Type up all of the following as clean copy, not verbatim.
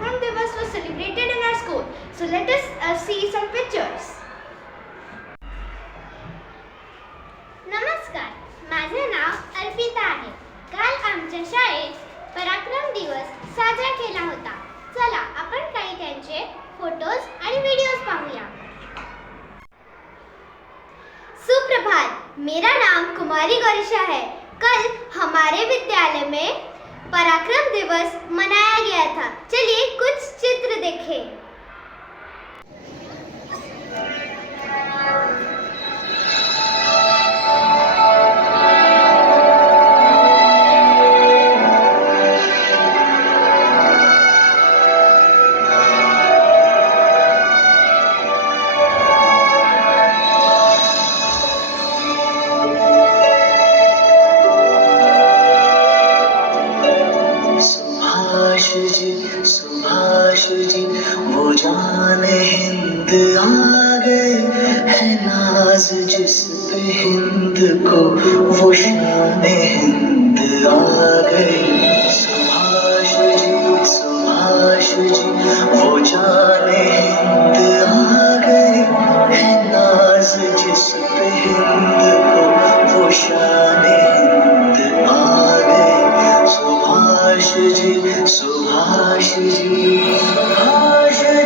Parakram Divas was celebrated in our school. So let us see some pictures. नमस्कार, माझे नाव अर्पिता आहे. काल आमच्या शाळेत पराक्रम दिवस साजरा केला होता. चला आपण काही त्यांचे फोटोज आणि व्हिडिओज पाहूया. सुप्रभात, मेरा नाम कुमारी गौरीशा है. कल हमारे विद्यालय में पराक्रम दिवस मनाया गया था. चलिए कुछ चित्र देखें. सुभाष जी वो जाने हिंद आ गए है नाज जिस पे हिंद को वो शान हिंद आ गए. सुभाष जी वो जाने हिंद आ गए है नाज जिस पे हिंद को वो शान हिंद आ गए. सुभाष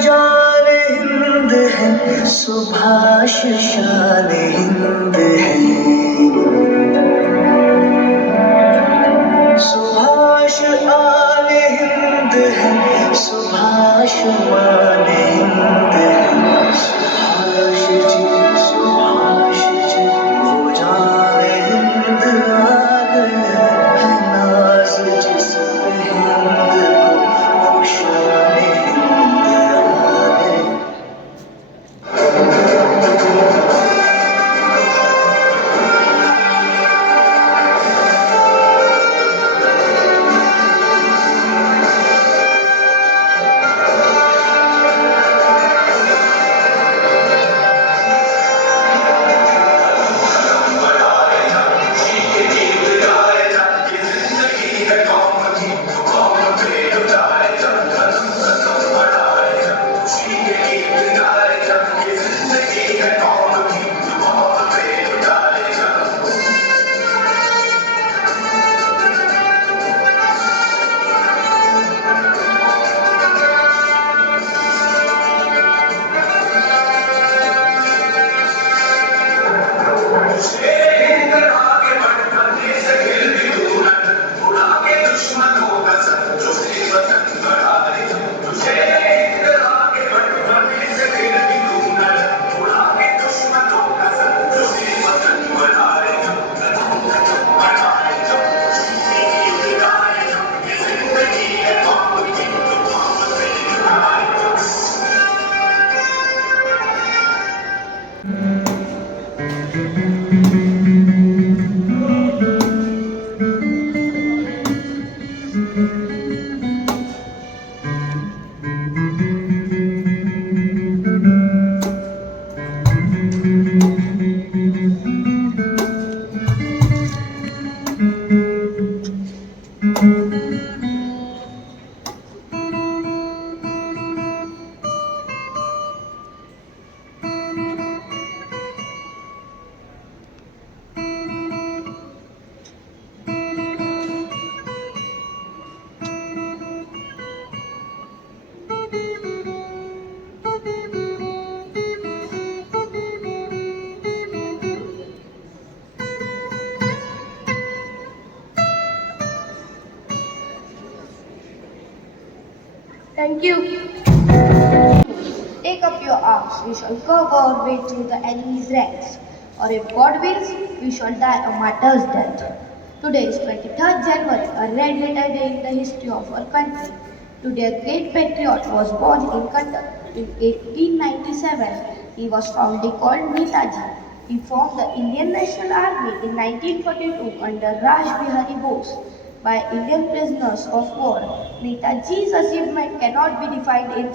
जान हिंद है, सुभाष शान हिंद है. सुभाष आन हिंद है, सुभाष मान हिंद है. सुभाष जी वो जान हिंद आ गए है नाज जिस पे हिंद को वो शान हिंद आ गए. Thank you. Take up your arms, we shall curve our way through the enemy's ranks. Or if God wills, we shall die a martyr's death. Today is 23rd January, a red letter day in the history of our country. Today a great patriot was born in Cuttack. In 1897, he was fondly called Netaji. He formed the Indian National Army in 1942 under Raj Bihari Bose. By Indian prisoners of war, Netaji's achievement cannot be defined in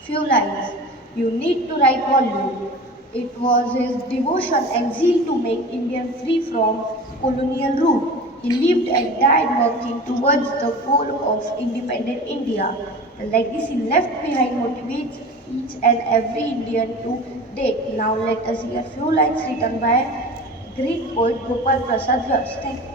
few lines. You need to write volume. It was his devotion and zeal to make India free from colonial rule. He lived and died working towards the goal of independent India. The legacy left behind motivates each and every Indian to date. Now let us hear few lines written by great poet Gopal Prasad Vyas. Thank you.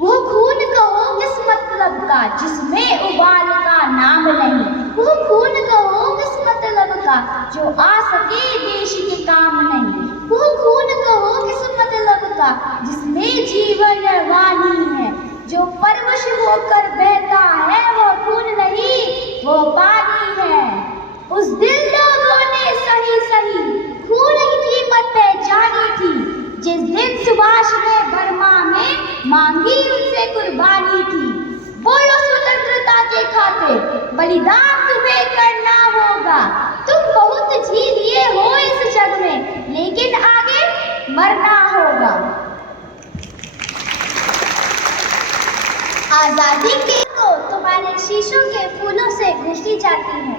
वो खून कहो किस मतलब का जिसमें उबाल का नाम नहीं, वो खून कहो किस मतलब का जो आ सके देश के काम नहीं, वो खून कहो किस मतलब का जिसमें जीवन वाणी है, जो परवश होकर बहता है वो खून नहीं वो पानी है। उस दिल लोगों ने सही सही खून की कीमत पहचानी थी, जिस दिन सुभाष ने बर्मा में मांगी उनसे कुर्बानी थी। बोलो स्वतंत्रता के खातिर बलिदान तुम्हें करना होगा, तुम बहुत जी लिए हो इस जग में लेकिन आगे मरना होगा। आजादी की तो तुम्हारे शीशों के फूलों से गूंथी जाती है,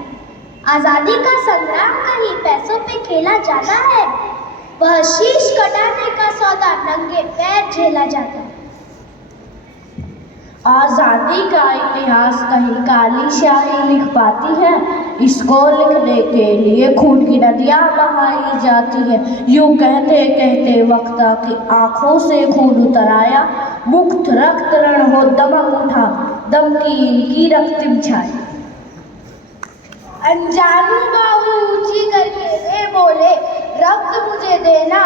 आजादी का संग्राम कहीं पैसों पे खेला जाता है, वह शीश कटाने का सौदा नंगे पैर झेला जाता है। आजादी का इतिहास कहीं काली स्याही लिख पाती है, इसको लिखने के लिए खून की नदियां बहाई जाती है। यूं कहते कहते वक्त की आंखों से खून उतर आया, मुक्त रक्त रण हो दमक उठा, दम की इनकी रक्तिम छाई। अनजानू बाहू ऊंची करके वे बोले रक्त मुझे देना,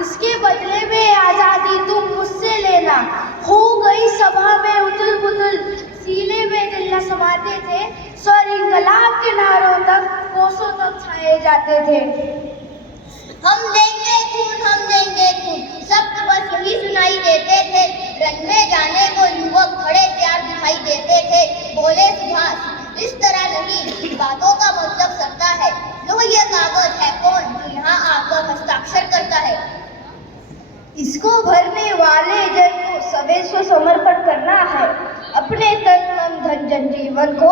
इसके बदले में आजादी तुम मुझसे लेना। हो गई सभा में उथल पुथल, सीने में दिल न समाते थे, स्वर इंकलाब के नारों तक कोसों तक छाए जाते थे। हम देंगे खून शब्द बस यही सुनाई देते थे, रन में जाने को युवक खड़े तैयार दिखाई देते थे। बोले सुभाष इस तरह नहीं, बातों का मतलब सत्ता है। लो ये कागज है कौन जो यहाँ आकर हस्ताक्षर करता है। इसको भरने वाले जन को सर्वस्व समर्पण करना है, अपने तन मन धन जन जीवन को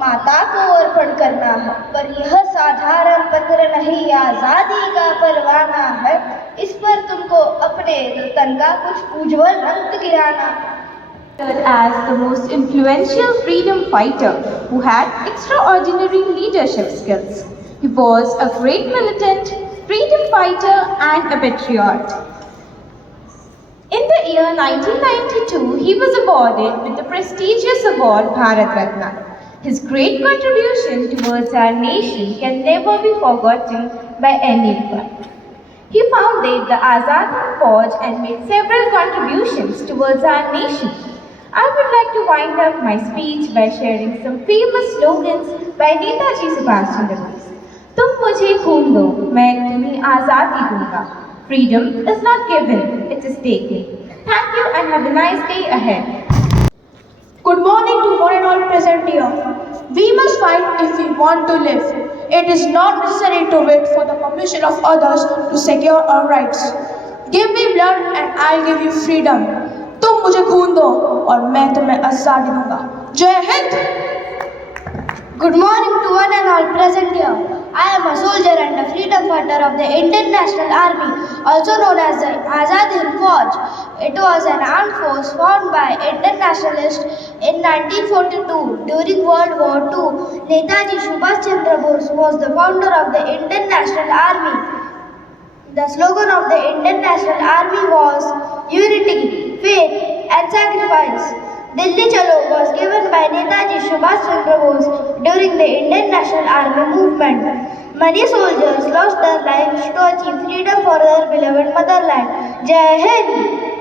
माता को अर्पण करना है। पर यह साधारण पत्र नहीं, आजादी का परवाना है, इस पर तुमको अपने तन का कुछ उज्जवल रक्त गिराना। As the most influential freedom fighter who had extraordinary leadership skills. He was a great militant, freedom fighter and a patriot. In the year 1992, he was awarded with the prestigious award Bharat Ratna. His great contribution towards our nation can never be forgotten by anyone. He founded the Azad Hind Fauj and made several contributions towards our nation. I would like to wind up my speech by sharing some famous slogans by Netaji Subhash Chandra Bose. तुम मुझे खून दो, मैं तुम्हें आज़ादी दूंगा. Freedom is not given, it is taken. Thank you and have a nice day ahead. Good morning to one and all present here. We must fight if we want to live. It is not necessary to wait for the permission of others to secure our rights. Give me blood and I'll give you freedom. तुम मुझे खून दो और मैं तुम्हें आज़ादी दूंगा. जय Hind. Good morning to one and all present here. I am a soldier and a freedom fighter of the Indian National Army, also known as the Azad Hind Fauj. It was an armed force formed by Indian nationalists in 1942 during World War II. Netaji Subhash Chandra Bose was the founder of the Indian National Army. The slogan of the Indian National Army was Unity, Faith and Sacrifice. Delhi Chalo was given by Netaji Subhash Chandra Bose during the Indian National Army movement. Many soldiers lost their lives to achieve freedom for their beloved motherland. Jai Hind!